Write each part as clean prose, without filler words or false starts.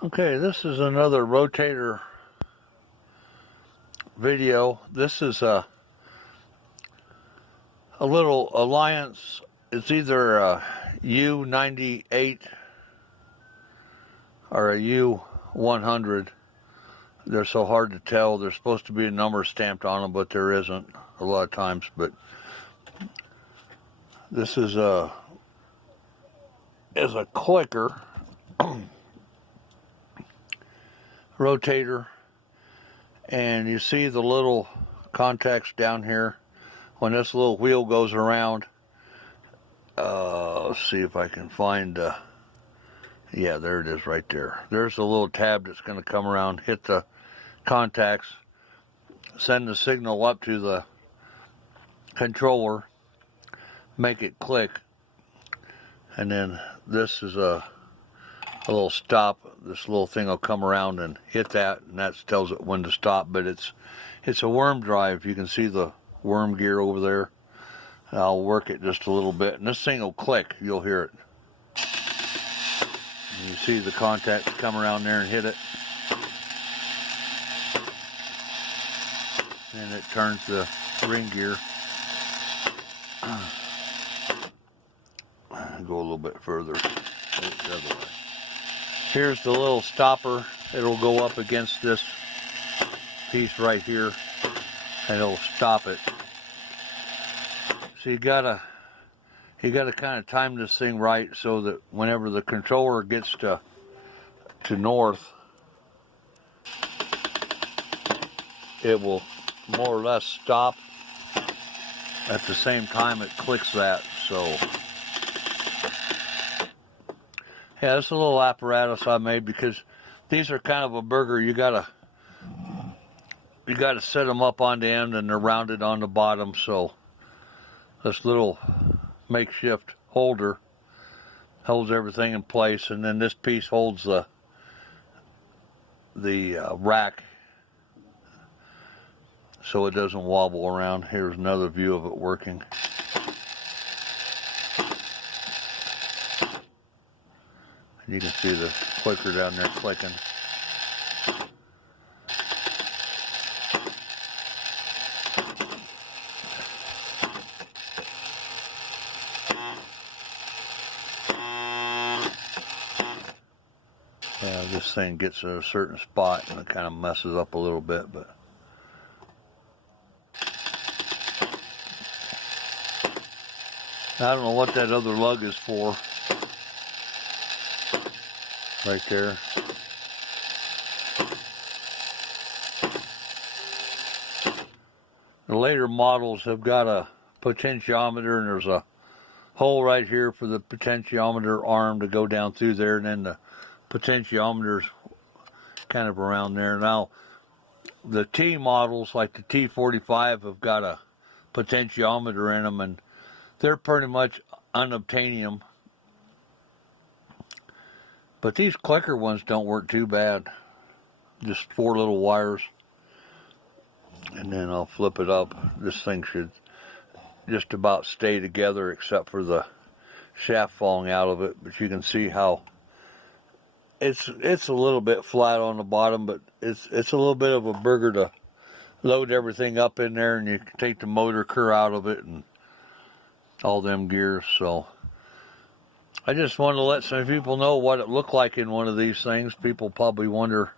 Okay, this is another Rotator video. This is a little Alliance. It's either a U-98 or a U-100. They're so hard to tell. There's supposed to be a number stamped on them, but there isn't a lot of times. But this is a clicker Rotator, and you see the little contacts down here. When this little wheel goes around, let's see if I can find, yeah, there it is right there. There's a little tab that's going to come around, hit the contacts, send the signal up to the controller, make it click, and then this is a little stop. This little thing will come around and hit that, and that tells it when to stop. But it's a worm drive. You can see the worm gear over there. I'll work it just a little bit, and this thing will click. You'll hear it. And you see the contacts come around there and hit it, and it turns the ring gear. Go a little bit further. The other way. Here's the little stopper. It'll go up against this piece right here, and it'll stop it. So you gotta kind of time this thing right so that whenever the controller gets to north, it will more or less stop at the same time it clicks that. So yeah, this is a little apparatus I made because these are kind of a burger. You gotta set them up on the end, and they're rounded on the bottom. So this little makeshift holder holds everything in place, and then this piece holds the rack so it doesn't wobble around. Here's another view of it working. You can see the clicker down there clicking. This thing gets at a certain spot and it kind of messes up a little bit, but I don't know what that other lug is for. Right there. The later models have got a potentiometer, and there's a hole right here for the potentiometer arm to go down through there, and then the potentiometer's kind of around there. Now, the T models, like the T45, have got a potentiometer in them, and they're pretty much unobtainium. But these clicker ones don't work too bad. Just 4 little wires. And then I'll flip it up. This thing should just about stay together except for the shaft falling out of it. But you can see how it's a little bit flat on the bottom, but it's a little bit of a burger to load everything up in there, and you can take the motor cur out of it and all them gears. So I just wanted to let some people know what it looked like in one of these things. People probably wonder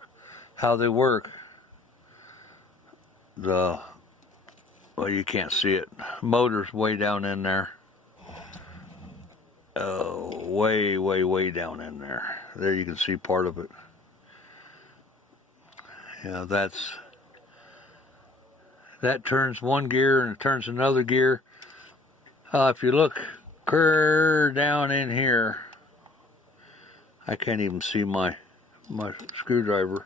how they work. Well, you can't see it. Motor's way down in there. Way, way, way down in there. There you can see part of it. Yeah, that turns one gear and it turns another gear. If you look clear down in here, I can't even see my screwdriver.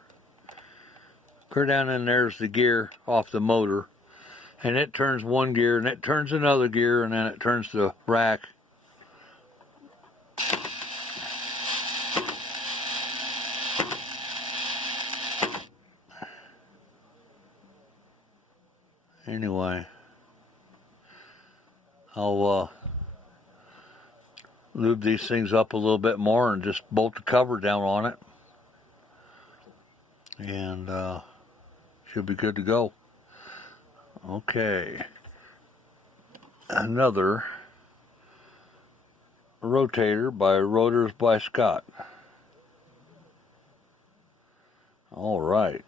Clear down in there's the gear off the motor, and it turns one gear, and it turns another gear, and then it turns the rack. Anyway, I'll lube these things up a little bit more and just bolt the cover down on it. and should be good to go. Okay, another Rotator by Rotors by Scott. All right.